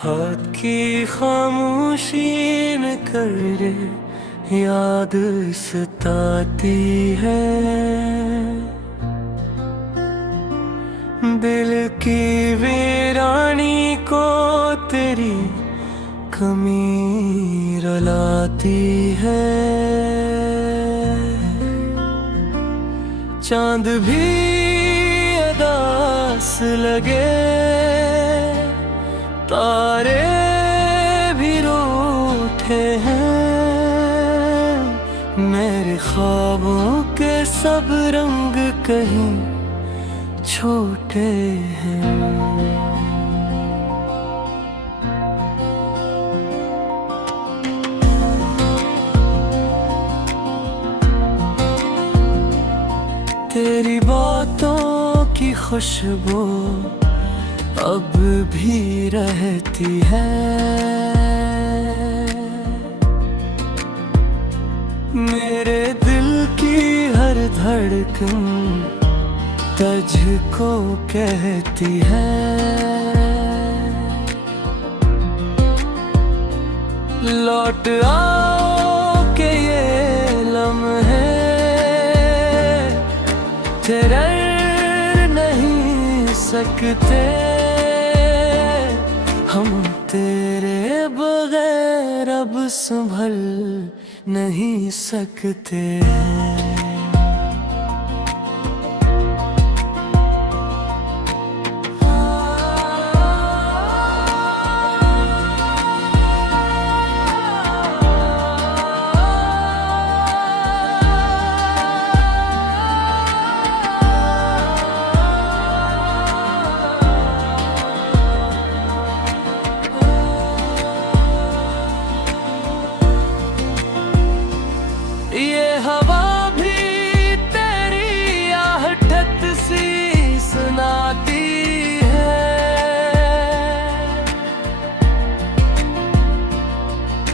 हाथ की खामोशी में कर रे याद सताती है। दिल की वीरानी को तेरी कमी रुलाती है। चांद भी अदास लगे, तारे भी रूठे हैं। मेरे ख्वाबों के सब रंग कहीं छोटे हैं। तेरी बातों की खुशबू अब भी रहती है। मेरे दिल की हर धड़कन तुझको कहती है। लौट आओ के ये लम्हे ठहर नहीं सकते। हम तेरे बगैर अब संभल नहीं सकते। ये हवा भी तेरी आहट सी सुनाती है।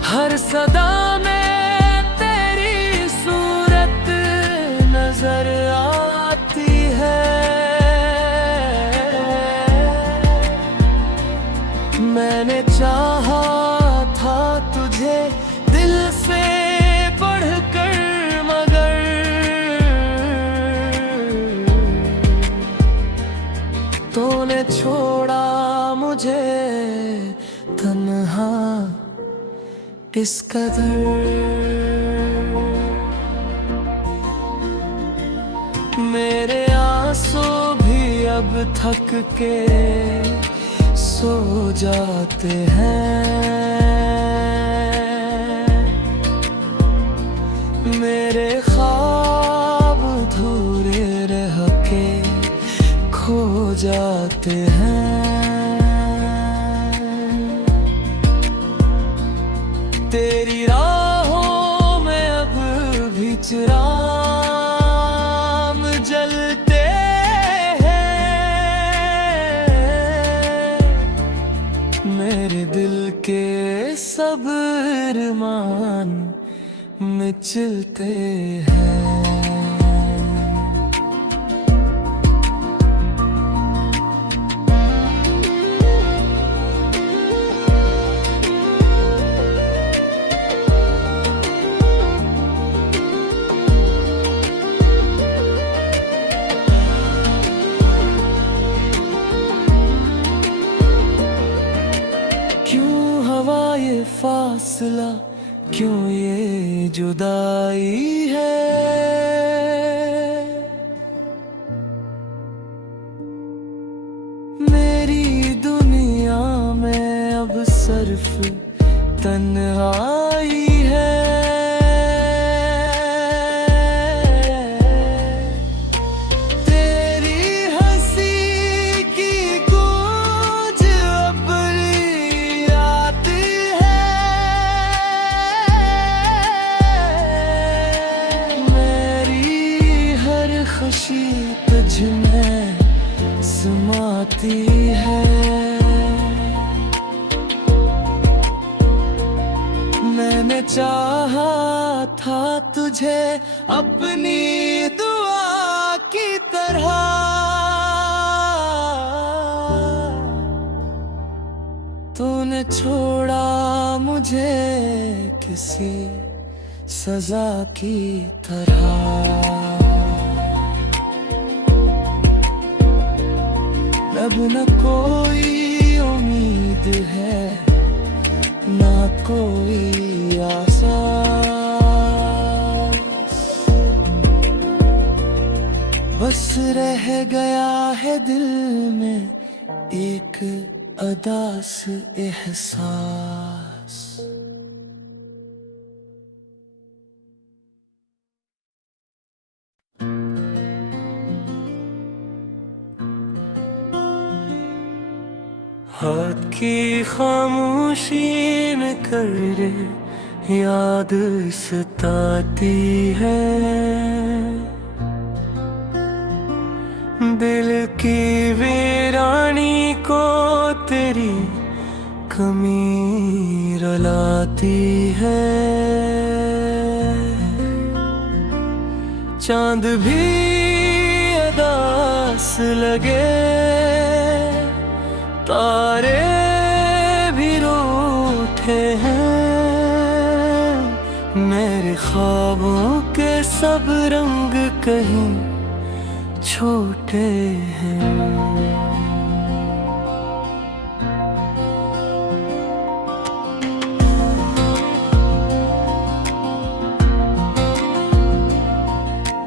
हर सदा में तेरी सूरत नजर आती है। मैंने चाहा था तुझे दिल से तूने छोड़ा मुझे तन्हा इस कदर। मेरे आंसू भी अब थक के सो जाते हैं। मेरे ख्वाब अधूरे रह के खो जाते हैं। तेरी राहों में अब भी चिराग जलते हैं। मेरे दिल के सब अरमान मिचलते हैं। क्यों हवा ये फासला, क्यों ये जुदाई है। मेरी दुनिया में अब सिर्फ तन्हाई है। खुशी तुझ में समाती है। मैंने चाहा था तुझे अपनी दुआ की तरह। तूने छोड़ा मुझे किसी सजा की तरह। अब न कोई उम्मीद है, ना कोई आसा, बस रह गया है दिल में एक अदास एहसास। हाथ की खामोशी में कर याद सताती है, दिल की वीरानी को तेरी कमी रुलाती है। चांद भी उदास लगे, तारे भी रूठे हैं, मेरे ख्वाबों के सब रंग कहीं छोटे हैं।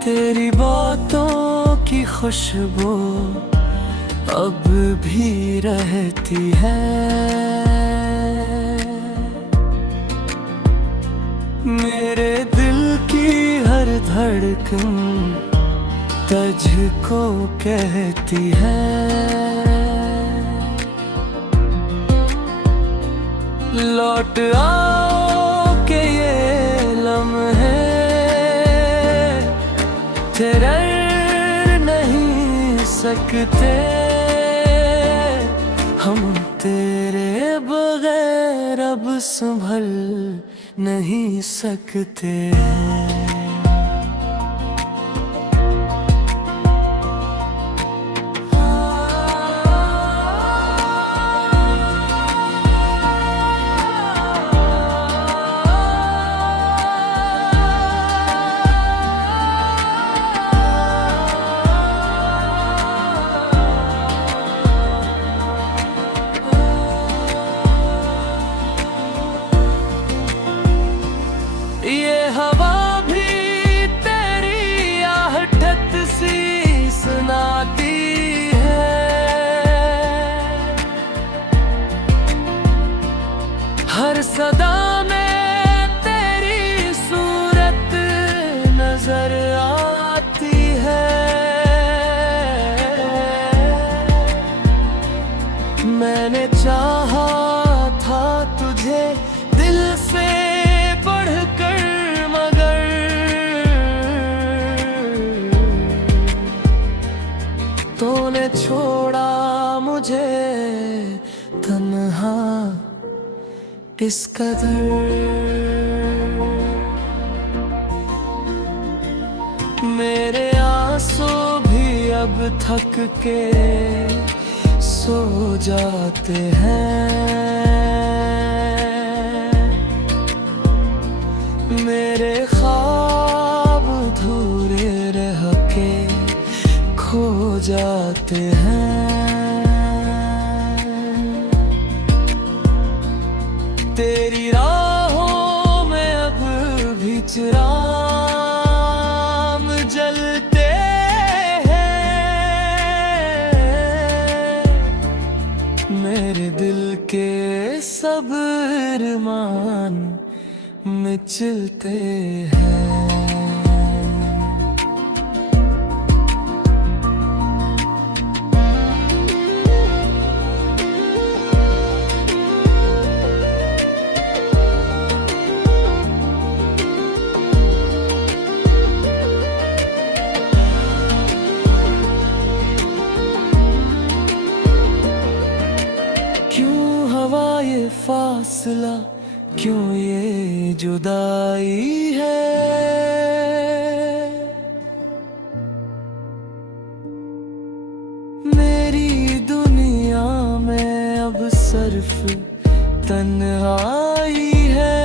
तेरी बातों की खुशबू अब भी रहती है, मेरे दिल की हर धड़कन तुझको कहती है। लौट आओ के ये लम्हे ठहर नहीं सकते, हम तेरे बगैर अब संभल नहीं सकते। ये हवा भी तेरी आहट सी सुनाती है, हर सदा में तेरी सूरत नजर आती है। मैंने चाहा था तुझे दिल से तूने छोड़ा मुझे तन्हा इस कदर। मेरे आंसू भी अब थक के सो जाते हैं, मेरे ख्वाब अधूरे रह के खो जाते हैं। तेरी राहों में अब भी चिराग जलते हैं, मेरे दिल के सब अरमान मिचलते हैं। फासला क्यों ये जुदाई है, मेरी दुनिया में अब सिर्फ तन्हाई है।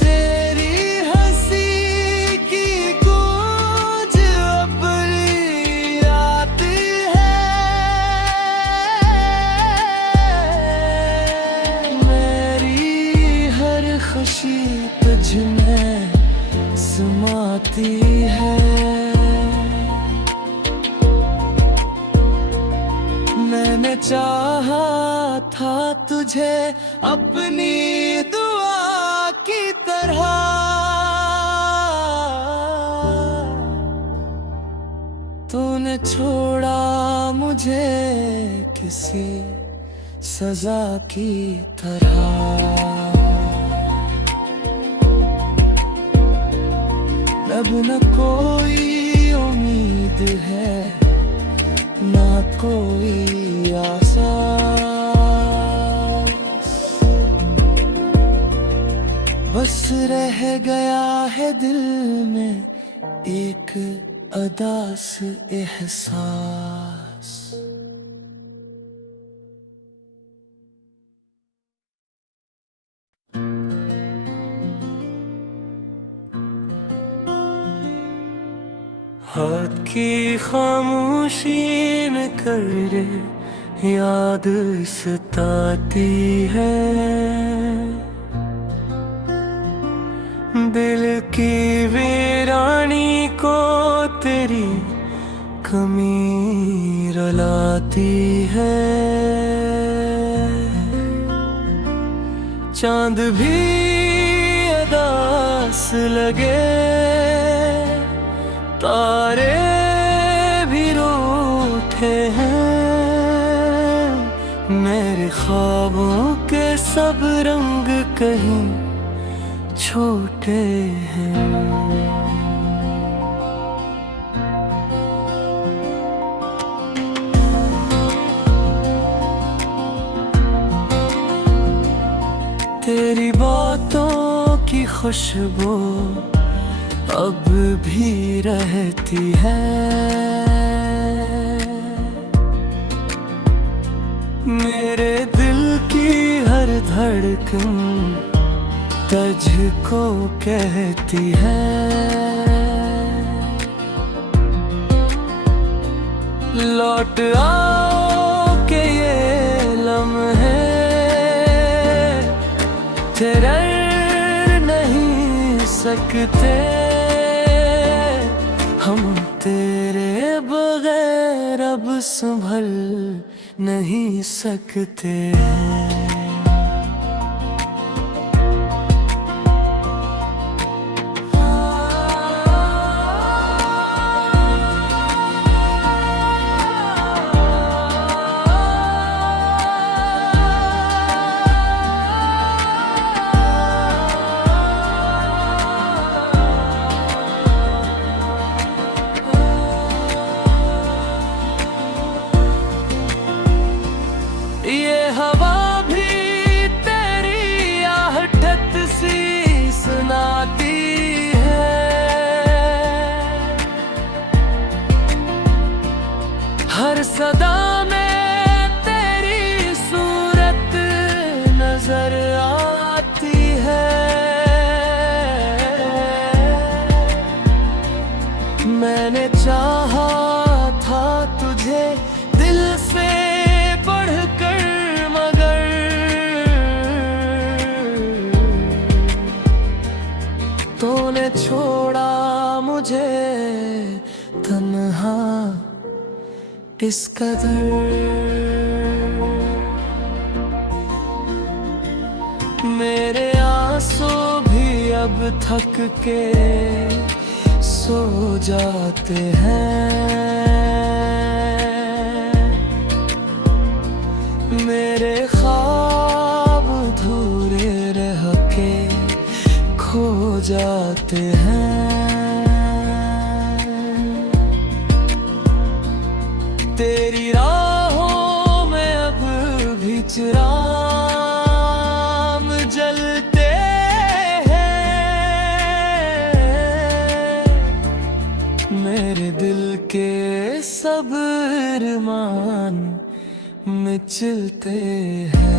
तेरी हंसी की गूंज अपनी आती है। मेरी हर खुशी तुझ में समाती है। मैंने चाहा था तुझे अपनी दुआ की तरह, तूने छोड़ा मुझे किसी सजा की तरह। अब न कोई उम्मीद है, ना कोई आसा, बस रह गया है दिल में एक अदास एहसास। हाथ की खामोशी में कर रे याद सताती है। दिल की वीरानी को तेरी कमी रुलाती है। चांद भी उदास लगे, तारे भी रूठे हैं। मेरे ख्वाबों के सब रंग कहीं छोटे हैं। तेरी बातों की खुशबू अब भी रहती है। मेरे दिल की हर धड़कन तुझको कहती है। लौट आओ के ये लम्हे तेरे नहीं सकते। हम तेरे बगैर अब संभल नहीं सकते। ये हवा भी तेरी आहट सी सुनाती है। हर सदा में तेरी सूरत नजर आती है। मैंने चाहा था तुझे दिल से तूने छोड़ा मुझे तन्हा इस कदर। मेरे आंसू भी अब थक के सो जाते हैं। मेरे ख्वाब अधूरे रह के खो जाते हैं। तेरी राहों में अब भी चिराग जलते हैं। मेरे दिल के सब अरमान मिचलते हैं।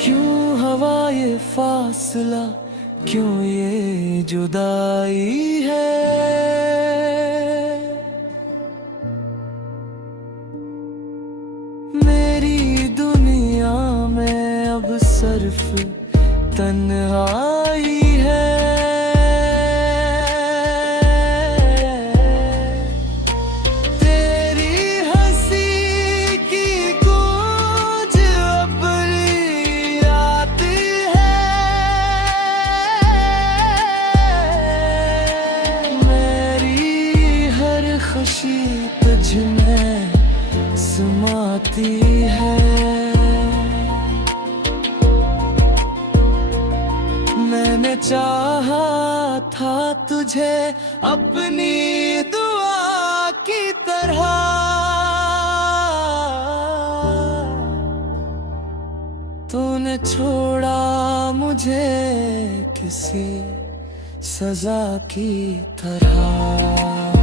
क्यों हवा ये फासला, क्यों ये जुदाई है। मेरी दुनिया में अब सिर्फ तन्हाई है। खुशी तुझ में समाती है। मैंने चाहा था तुझे अपनी दुआ की तरह, तूने छोड़ा मुझे किसी सजा की तरह।